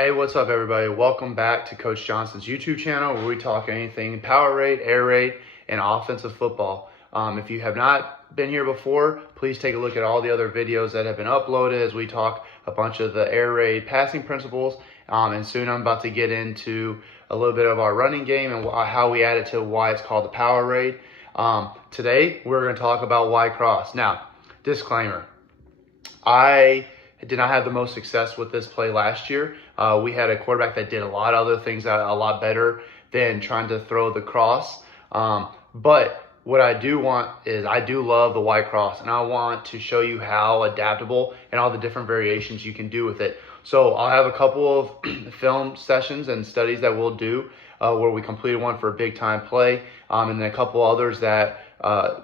Hey, what's up, everybody? Welcome back to Coach Johnson's YouTube channel, where we talk anything power raid, air raid, and offensive football. If you have not been here before, please take a look at all the other videos that have been uploaded as we talk a bunch of the air raid passing principles. And soon I'm about to get into a little bit of our running game and how we add it to why it's called the power raid. Today, we're going to talk about Y cross. Now, disclaimer, I did not have the most success with this play last year. We had a quarterback that did a lot of other things a lot better than trying to throw the cross. But what I do want is I do love the Y cross, and I want to show you how adaptable and all the different variations you can do with it. So I'll have a couple of film sessions and studies that we'll do where we completed one for a big time play, and then a couple others that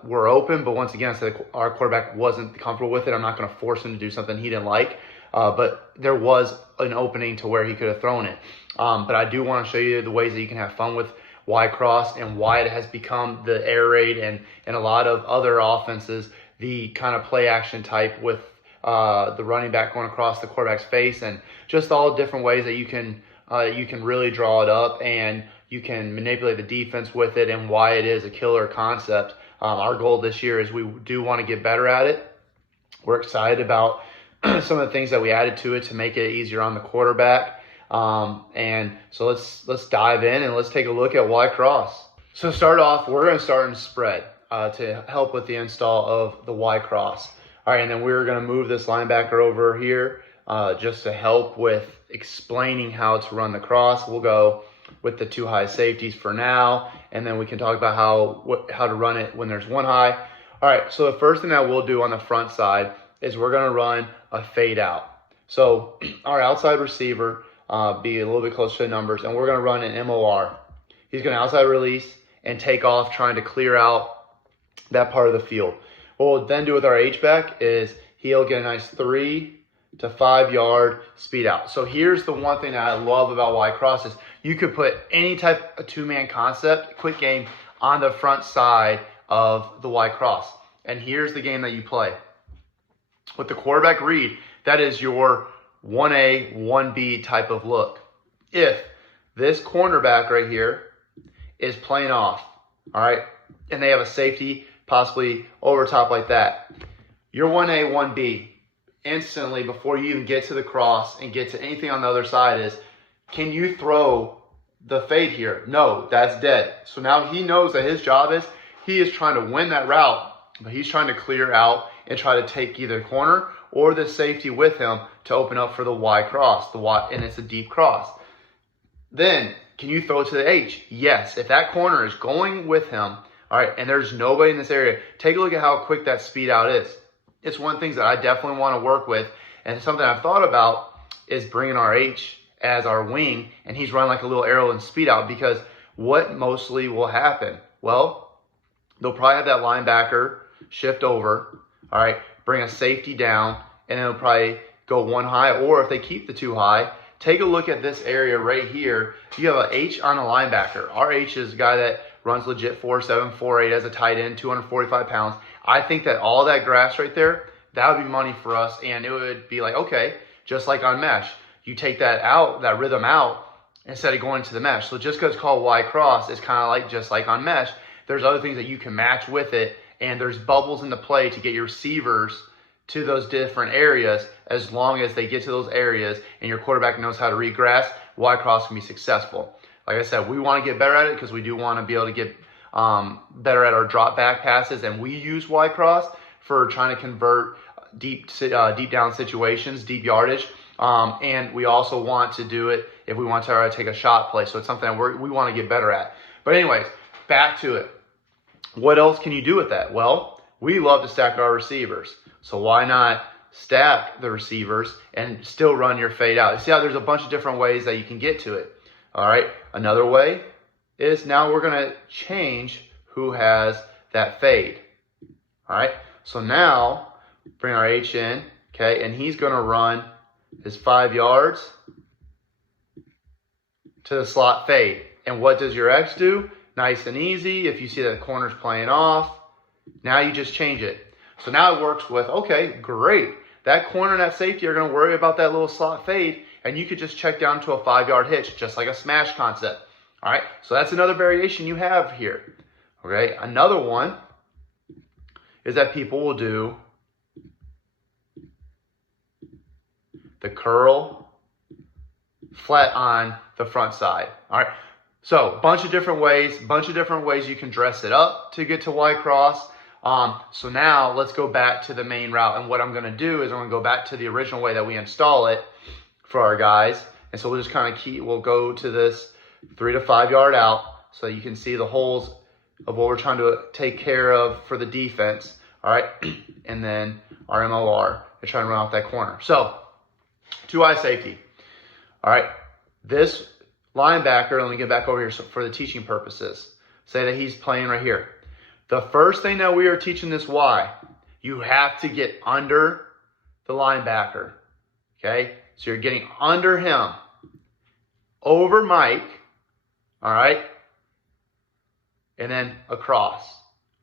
were open, but once again, I said our quarterback wasn't comfortable with it. I'm not going to force him to do something he didn't like, but there was an opening to where he could have thrown it. But I do want to show you the ways that you can have fun with Y cross and why it has become the air raid and a lot of other offenses, the kind of play action type with the running back going across the quarterback's face, and just all different ways that you can really draw it up and you can manipulate the defense with it, and why it is a killer concept. Our goal this year is we do want to get better at it. We're excited about some of the things that we added to it to make it easier on the quarterback. And so let's dive in and let's take a look at Y cross. So to start off, we're going to start in spread to help with the install of the Y cross. All right, and then we're going to move this linebacker over here just to help with explaining how to run the cross. We'll go with the two high safeties for now, and then we can talk about how to run it when there's one high. All right, so the first thing that we'll do on the front side is we're going to run a fade out. So our outside receiver be a little bit closer to the numbers, and we're going to run an MOR. He's going to outside release and take off trying to clear out that part of the field. What we'll then do with our H-back is he'll get a nice 3 to 5 yard speed out. So here's the one thing that I love about Y cross is you could put any type of two-man concept, quick game, on the front side of the Y cross. And here's the game that you play. With the quarterback read, that is your 1A, 1B type of look. If this cornerback right here is playing off, all right, and they have a safety possibly over top like that, your 1A, 1B, instantly before you even get to the cross and get to anything on the other side is, can you throw the fade here? No, that's dead. So now he knows that his job is, he is trying to win that route, but he's trying to clear out and try to take either corner or the safety with him to open up for the Y cross, and it's a deep cross. Then, can you throw it to the H? Yes. If that corner is going with him, all right, and there's nobody in this area, take a look at how quick that speed out is. It's one of the things that I definitely want to work with, and something I've thought about is bringing our H as our wing, and he's running like a little arrow and speed out, because what mostly will happen? Well, they'll probably have that linebacker shift over, all right, bring a safety down, and it'll probably go one high, or if they keep the two high, take a look at this area right here. You have an H on a linebacker. Our H is a guy that runs legit 4.7, 4.8 as a tight end, 245 pounds. I think that all that grass right there, that would be money for us, and it would be like, okay, just like on mesh, you take that out, that rhythm out, instead of going to the mesh. So just because it's called Y cross, it's kind of like just like on mesh, there's other things that you can match with it, and there's bubbles in the play to get your receivers to those different areas. As long as they get to those areas and your quarterback knows how to read grass, Y cross can be successful. Like I said, we want to get better at it because we do want to be able to get better at our drop back passes, and we use Y cross for trying to convert deep down situations, deep yardage, and we also want to do it if we want to take a shot play. So it's something that we want to get better at. But anyways, back to it. What else can you do with that? Well, we love to stack our receivers. So why not stack the receivers and still run your fade out? You see how there's a bunch of different ways that you can get to it. All right, another way is now we're going to change who has that fade. All right, so now bring our H in, okay, and he's going to run his 5 yards to the slot fade. And what does your X do? Nice and easy. If you see that the corner's playing off, now you just change it. So now it works with, okay, great. That corner and that safety are going to worry about that little slot fade, and you could just check down to a 5-yard hitch, just like a smash concept. All right, so that's another variation you have here. Okay, another one is that people will do the curl flat on the front side. All right, so a bunch of different ways you can dress it up to get to Y cross. So now let's go back to the main route, and what I'm going to do is I'm going to go back to the original way that we install it for our guys. And so we'll just kind of we'll go to this 3 to 5 yard out so you can see the holes of what we're trying to take care of for the defense. All right, and then our MOR, they're trying to run off that corner. So 2-high safety. All right, this linebacker, let me get back over here for the teaching purposes. Say that he's playing right here. The first thing that we are teaching this Y, you have to get under the linebacker, okay? So you're getting under him, over Mike, all right? And then across,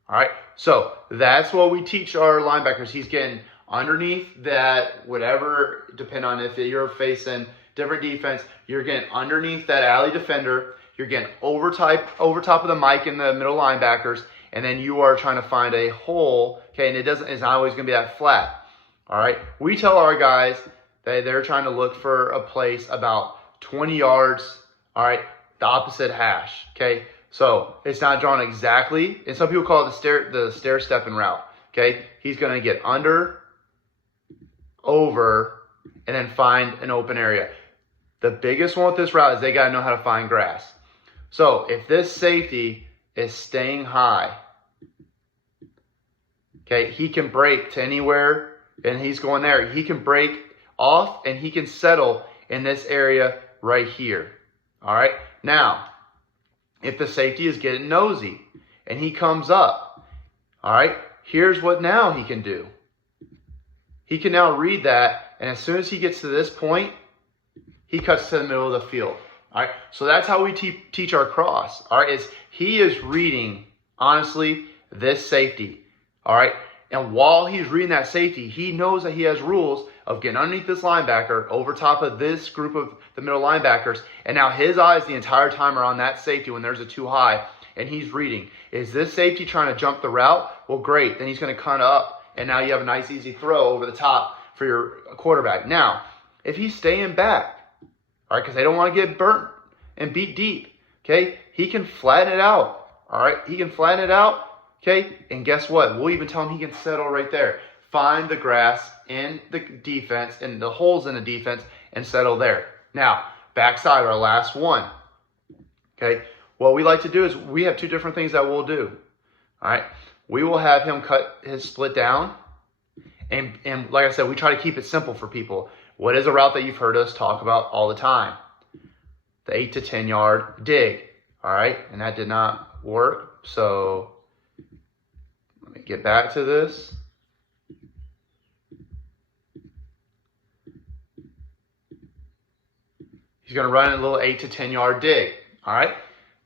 all right? So that's what we teach our linebackers. He's getting underneath that, whatever, depending on if you're facing different defense, you're getting underneath that alley defender, you're getting over top of the Mike in the middle linebackers, and then you are trying to find a hole, okay, and it's not always going to be that flat, all right? We tell our guys that they're trying to look for a place about 20 yards, all right, the opposite hash, okay? So it's not drawn exactly, and some people call it the stair-stepping route, okay? He's going to get under, over, and then find an open area. The biggest one with this route is they got to know how to find grass. So if this safety is staying high, okay, he can break to anywhere, and he's going there. He can break off, and he can settle in this area right here. All right? Now, if the safety is getting nosy, and he comes up, all right, here's what now he can do. He can now read that, and as soon as he gets to this point, he cuts to the middle of the field. All right, so that's how we teach our cross. All right, he is reading, honestly, this safety. All right, and while he's reading that safety, he knows that he has rules of getting underneath this linebacker, over top of this group of the middle linebackers, and now his eyes the entire time are on that safety when there's a 2-high, and he's reading. Is this safety trying to jump the route? Well, great. Then he's going to cut up, and now you have a nice, easy throw over the top for your quarterback. Now, if he's staying back, all right, because they don't want to get burnt and beat deep, okay, he can flatten it out, all right? He can flatten it out, okay, and guess what? We'll even tell him he can settle right there. Find the grass in the defense, in the holes in the defense, and settle there. Now, backside, our last one, okay? What we like to do is we have 2 different things that we'll do, all right? We will have him cut his split down, and like I said, we try to keep it simple for people. What is a route that you've heard us talk about all the time? The 8 to 10 yard dig, all right? And that did not work, so let me get back to this. He's going to run a little 8 to 10 yard dig, all right?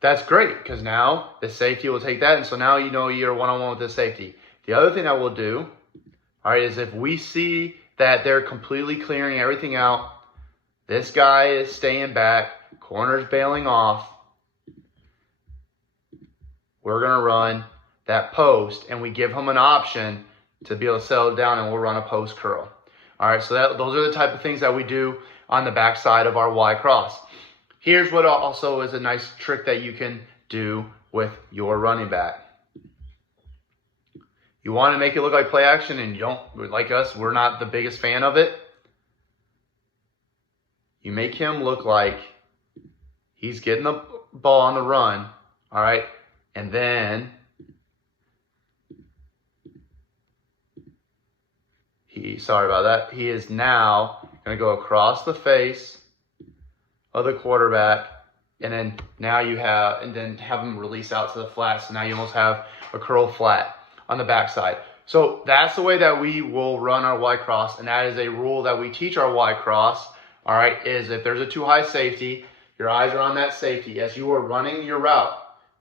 That's great, because now the safety will take that, and so now you know you're one-on-one with the safety. The other thing that we'll do, all right, is if we see that they're completely clearing everything out, this guy is staying back, corner's bailing off, we're going to run that post, and we give him an option to be able to settle down, and we'll run a post curl. All right, so those are the type of things that we do on the backside of our Y cross. Here's what also is a nice trick that you can do with your running back. You want to make it look like play action, and you don't, like us, we're not the biggest fan of it. You make him look like he's getting the ball on the run, all right? And then sorry about that. He is now going to go across the face of the quarterback, and then now have him release out to the flat. So now you almost have a curl flat on the backside. So that's the way that we will run our Y cross, and that is a rule that we teach our Y cross. All right, is if there's a 2-high safety, your eyes are on that safety as you are running your route.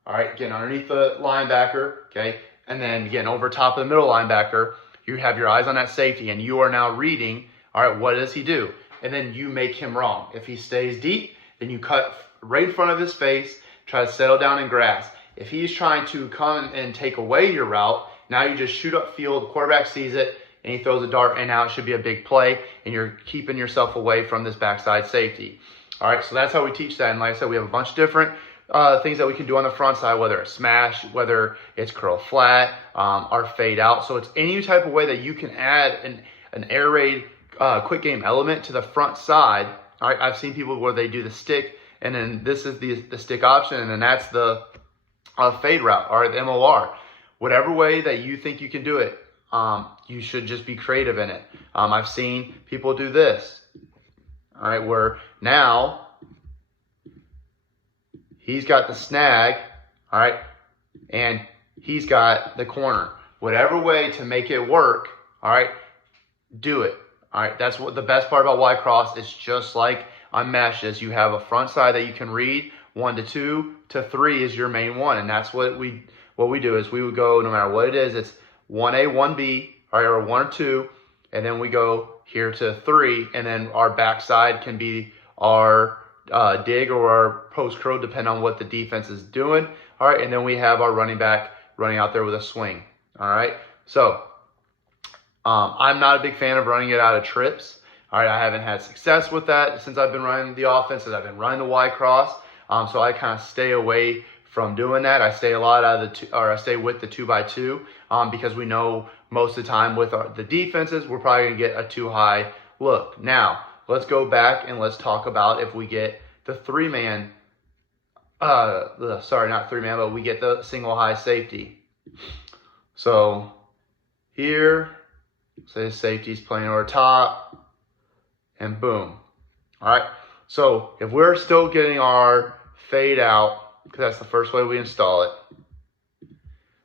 All right, getting underneath the linebacker, okay, and then getting over top of the middle linebacker, you have your eyes on that safety, and you are now reading. All right, what does he do? and then you make him wrong. If he stays deep, then you cut right in front of his face, try to settle down in grass. If he's trying to come and take away your route, now you just shoot upfield, the quarterback sees it, and he throws a dart, and now it should be a big play, and you're keeping yourself away from this backside safety. All right, so that's how we teach that. And like I said, we have a bunch of different things that we can do on the front side, whether it's smash, whether it's curl flat, or fade out. So it's any type of way that you can add an air raid quick game element to the front side. All right, I've seen people where they do the stick, and then this is the stick option, and then that's the fade route, or the MOR. Whatever way that you think you can do it, you should just be creative in it. I've seen people do this, all right, where now he's got the snag, all right, and he's got the corner. Whatever way to make it work, all right, do it. All right, that's what the best part about Y cross is. Just like on meshes, you have a front side that you can read. 1 to 2 to 3 is your main one, and that's what we do is we would go, no matter what it is, it's 1A, 1B, all right, or 1 or 2, and then we go here to 3, and then our backside can be our dig or our post curl, depending on what the defense is doing. All right, and then we have our running back running out there with a swing. All right, so I'm not a big fan of running it out of trips. All right, I haven't had success with that since I've been running the offense, since I've been running the Y cross. So I kind of stay away from doing that. I stay a lot out of I stay with the 2x2 because we know most of the time with the defenses, we're probably gonna get a too high look. Now, let's go back and let's talk about if we get the 3-man, sorry, not 3-man, but we get the single high safety. So here, say safety's playing over top, and boom. All right, so if we're still getting our fade out, because that's the first way we install it,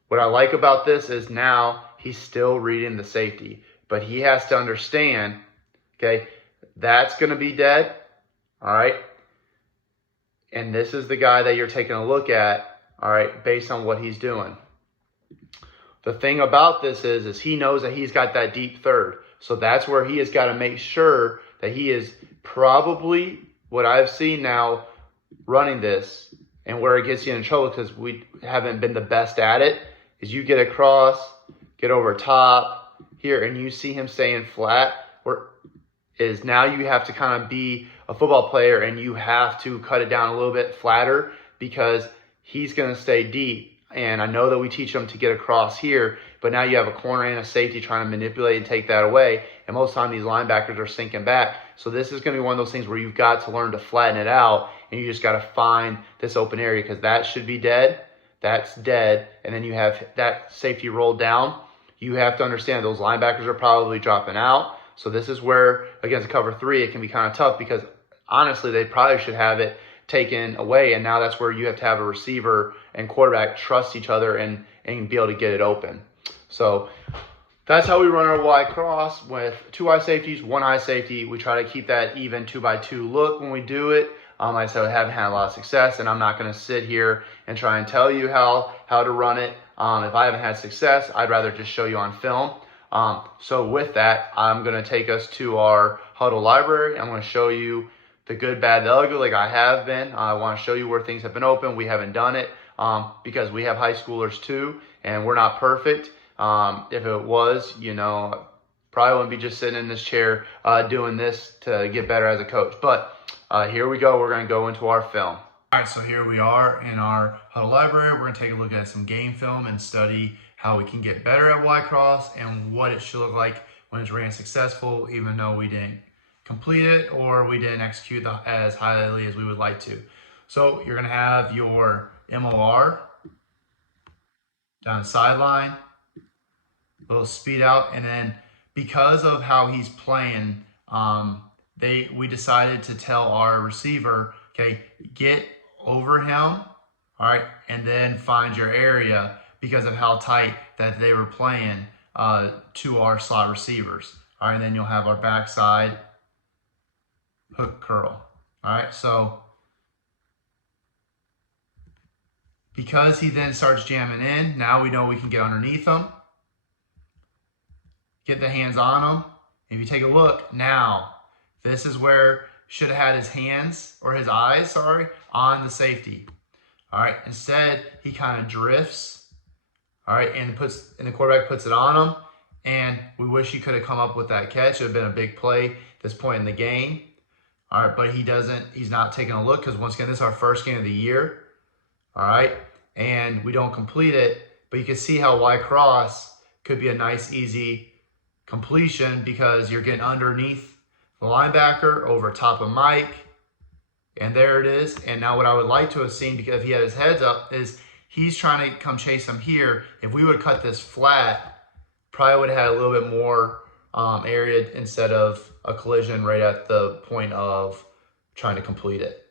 what I like about this is now he's still reading the safety, but he has to understand, okay, that's going to be dead, all right, and this is the guy that you're taking a look at, all right, based on what he's doing. The thing about this is he knows that he's got that deep third, so that's where he has got to make sure that he is probably, what I've seen now running this, and where it gets you in trouble because we haven't been the best at it, is you get across, get over top here, and you see him staying flat, where is now you have to kind of be a football player and you have to cut it down a little bit flatter because he's going to stay deep. And I know that we teach them to get across here, but now you have a corner and a safety trying to manipulate and take that away. And most of the time these linebackers are sinking back. So this is going to be one of those things where you've got to learn to flatten it out, and you just got to find this open area because that should be dead. That's dead. And then you have that safety rolled down. You have to understand those linebackers are probably dropping out. So this is where, against cover 3, it can be kind of tough because honestly, they probably should have it taken away, and now that's where you have to have a receiver and quarterback trust each other and be able to get it open. So that's how we run our Y cross with 2 high safeties, 1 high safety. We try to keep that even 2x2 look when we do it. Like I said, I haven't had a lot of success, and I'm not going to sit here and try and tell you how to run it. If I haven't had success, I'd rather just show you on film. So with that, I'm going to take us to our huddle library. I'm going to show you the good, bad, the ugly, like I have been. I want to show you where things have been open. We haven't done it because we have high schoolers too, and we're not perfect. If it was, probably wouldn't be just sitting in this chair doing this to get better as a coach. But here we go. We're going to go into our film. All right, so here we are in our huddle library. We're going to take a look at some game film and study how we can get better at Y cross and what it should look like when it's ran successful, even though we didn't complete it or we didn't execute as highly as we would like to. So you're going to have your MOR down the sideline, a little speed out, and then because of how he's playing, we decided to tell our receiver, okay, get over him, all right, and then find your area because of how tight that they were playing to our slot receivers. All right, and then you'll have our backside hook curl. All right, so because he then starts jamming in, now we know we can get underneath him, get the hands on him. If you take a look now, This is where should have had his hands, or his eyes, sorry, on the safety. All right, instead he kind of drifts. All right, and the quarterback puts it on him, and we wish he could have come up with that catch. It would have been a big play at this point in the game. All right, but he doesn't. He's not taking a look because once again, this is our first game of the year. All right, and we don't complete it, but you can see how Y cross could be a nice, easy completion because you're getting underneath the linebacker over top of Mike, and there it is. And now what I would like to have seen, because if he had his heads up, is he's trying to come chase him here. If we would have cut this flat, probably would have had a little bit more area instead of a collision right at the point of trying to complete it.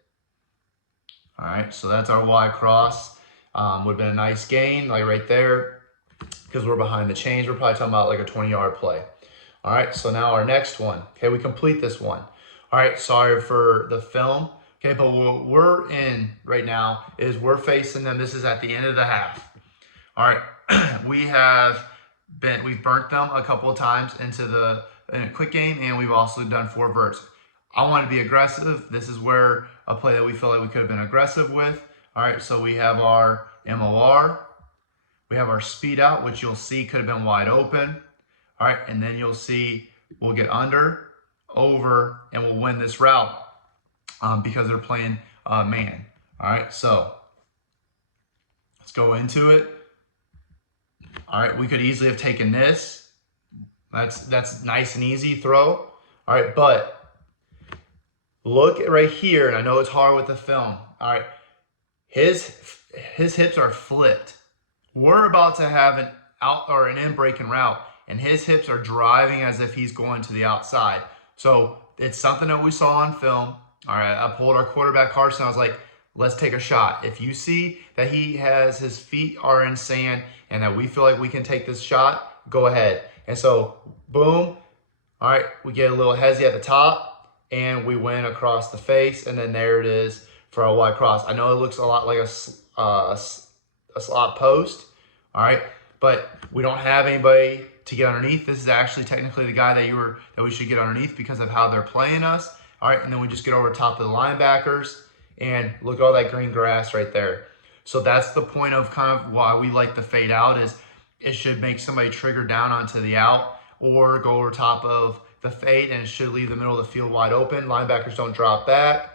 All right, so that's our Y cross. Would have been a nice gain, like right there, because we're behind the chains. We're probably talking about like a 20-yard play. All right, so now our next one. Okay, we complete this one. All right, sorry for the film. Okay, but what we're in right now is we're facing them. This is at the end of the half. All right, we've burnt them a couple of times in a quick game, and we've also done 4 verts. I want to be aggressive. This is where a play that we feel like we could have been aggressive with. All right, so we have our MOR. We have our speed out, which you'll see could have been wide open. All right, and then you'll see we'll get under, over, and we'll win this route because they're playing man. All right, so let's go into it. All right, we could easily have taken this. That's nice and easy throw. All right, but look right here, and I know it's hard with the film. All right, his hips are flipped. We're about to have an out or an in breaking route, and his hips are driving as if he's going to the outside. So it's something that we saw on film. All right, I pulled our quarterback Carson. I was like, let's take a shot. If you see that his feet are in sand and that we feel like we can take this shot, go ahead. And so, boom. All right, we get a little hezzy at the top, and we win across the face, and then there it is for our Y cross. I know it looks a lot like a slot post, all right, but we don't have anybody to get underneath. This is actually technically the guy that we should get underneath because of how they're playing us. All right, and then we just get over top of the linebackers, and look at all that green grass right there. So that's the point of kind of why we like the fade out, is it should make somebody trigger down onto the out or go over top of the fade, and it should leave the middle of the field wide open. Linebackers don't drop back,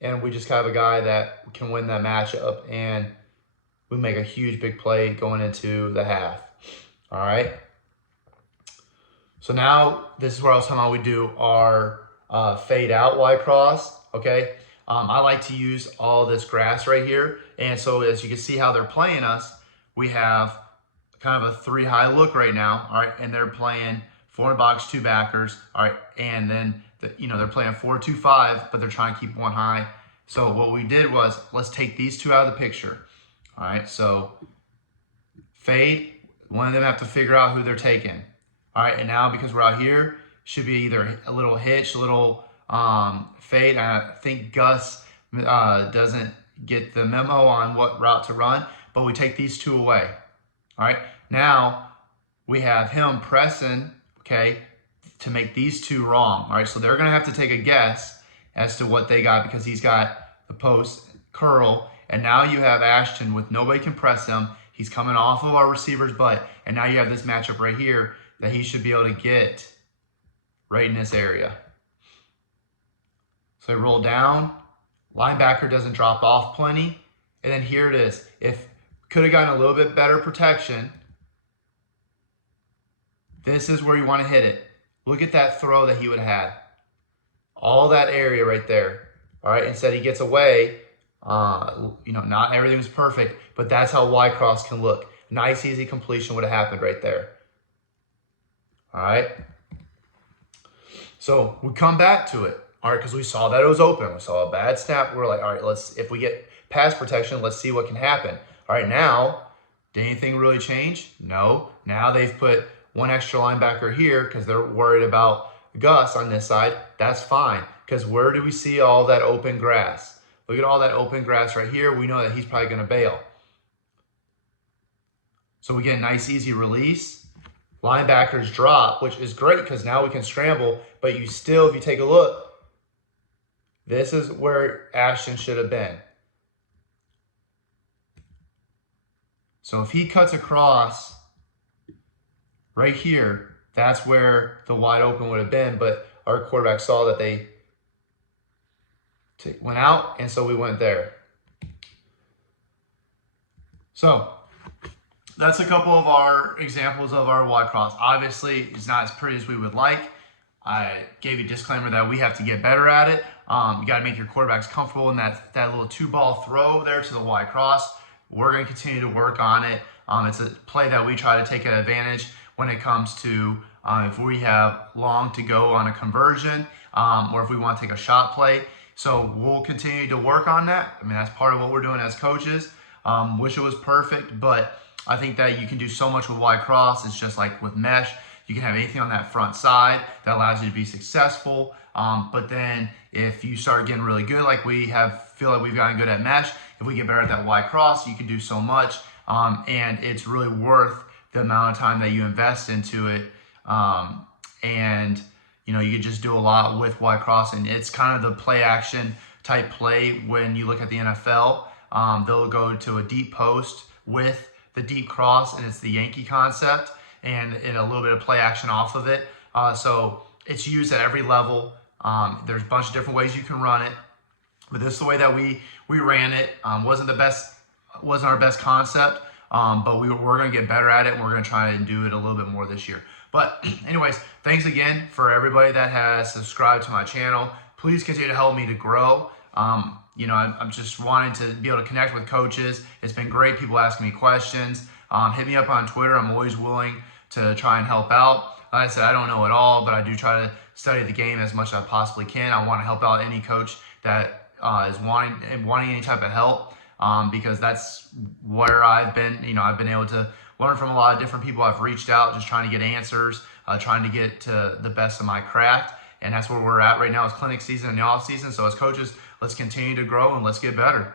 and we just have a guy that can win that matchup, and we make a huge big play going into the half. All right. So now this is where I was talking about we do our fade out Y cross. Okay. I like to use all this grass right here. And so as you can see how they're playing us, we have kind of a 3 high look right now. All right. And they're playing 4 in box, 2 backers. All right. And then, they're playing 4-2-5, but they're trying to keep 1 high. So what we did was, let's take these 2 out of the picture. All right. So fade, one of them have to figure out who they're taking. All right. And now because we're out here, should be either a little hitch, a little fade. And I think Gus doesn't get the memo on what route to run, but we take these 2 away. All right. Now we have him pressing, okay, to make these 2 wrong. All right. So they're going to have to take a guess as to what they got because he's got the post curl. And now you have Ashton with nobody can press him. He's coming off of our receiver's butt. And now you have this matchup right here that he should be able to get right in this area. So they roll down. Linebacker doesn't drop off plenty. And then here it is. If could have gotten a little bit better protection, this is where you want to hit it. Look at that throw that he would have had. All that area right there. All right, instead he gets away. Not everything was perfect, but that's how Y cross can look. Nice, easy completion would have happened right there. All right. So we come back to it. All right, because we saw that it was open. We saw a bad snap. We're like, all right, if we get pass protection, let's see what can happen. All right, now, did anything really change? No. Now they've put 1 extra linebacker here because they're worried about Gus on this side. That's fine, because where do we see all that open grass? Look at all that open grass right here. We know that he's probably going to bail. So we get a nice, easy release. linebackers drop, which is great because now we can scramble, but you still, if you take a look, this is where Ashton should have been. So if he cuts across right here, that's where the wide open would have been, but our quarterback saw that they went out, and so we went there. So that's a couple of our examples of our wide cross. Obviously, it's not as pretty as we would like. I gave you a disclaimer that we have to get better at it. You got to make your quarterbacks comfortable in that little 2-ball throw there to the wide cross. We're going to continue to work on it. It's a play that we try to take advantage when it comes to if we have long to go on a conversion or if we want to take a shot play. So we'll continue to work on that. I mean, that's part of what we're doing as coaches. Wish it was perfect, but I think that you can do so much with wide cross. It's just like with mesh. You can have anything on that front side that allows you to be successful. But then if you start getting really good, like feel like we've gotten good at mesh, if we get better at that wide cross, you can do so much. And it's really worth the amount of time that you invest into it. And you know, you can just do a lot with wide cross, and it's kind of the play action type play. When you look at the NFL, they'll go to a deep post with the deep cross, and it's the Yankee concept, and a little bit of play action off of it. So it's used at every level. There's a bunch of different ways you can run it, but this is the way that we ran it. Wasn't our best concept, but we're going to get better at it, and we're going to try and do it a little bit more this year. But anyways, thanks again for everybody that has subscribed to my channel. Please continue to help me to grow. You know, I'm just wanting to be able to connect with coaches. It's been great, people asking me questions. Hit me up on Twitter. I'm always willing to try and help out. Like I said, I don't know it all, but I do try to study the game as much as I possibly can. I want to help out any coach that is wanting any type of help, because that's where I've been. You know, I've been able to learn from a lot of different people. I've reached out just trying to get answers, trying to get to the best of my craft. And that's where we're at right now. It's clinic season and the off season. So as coaches, let's continue to grow and let's get better.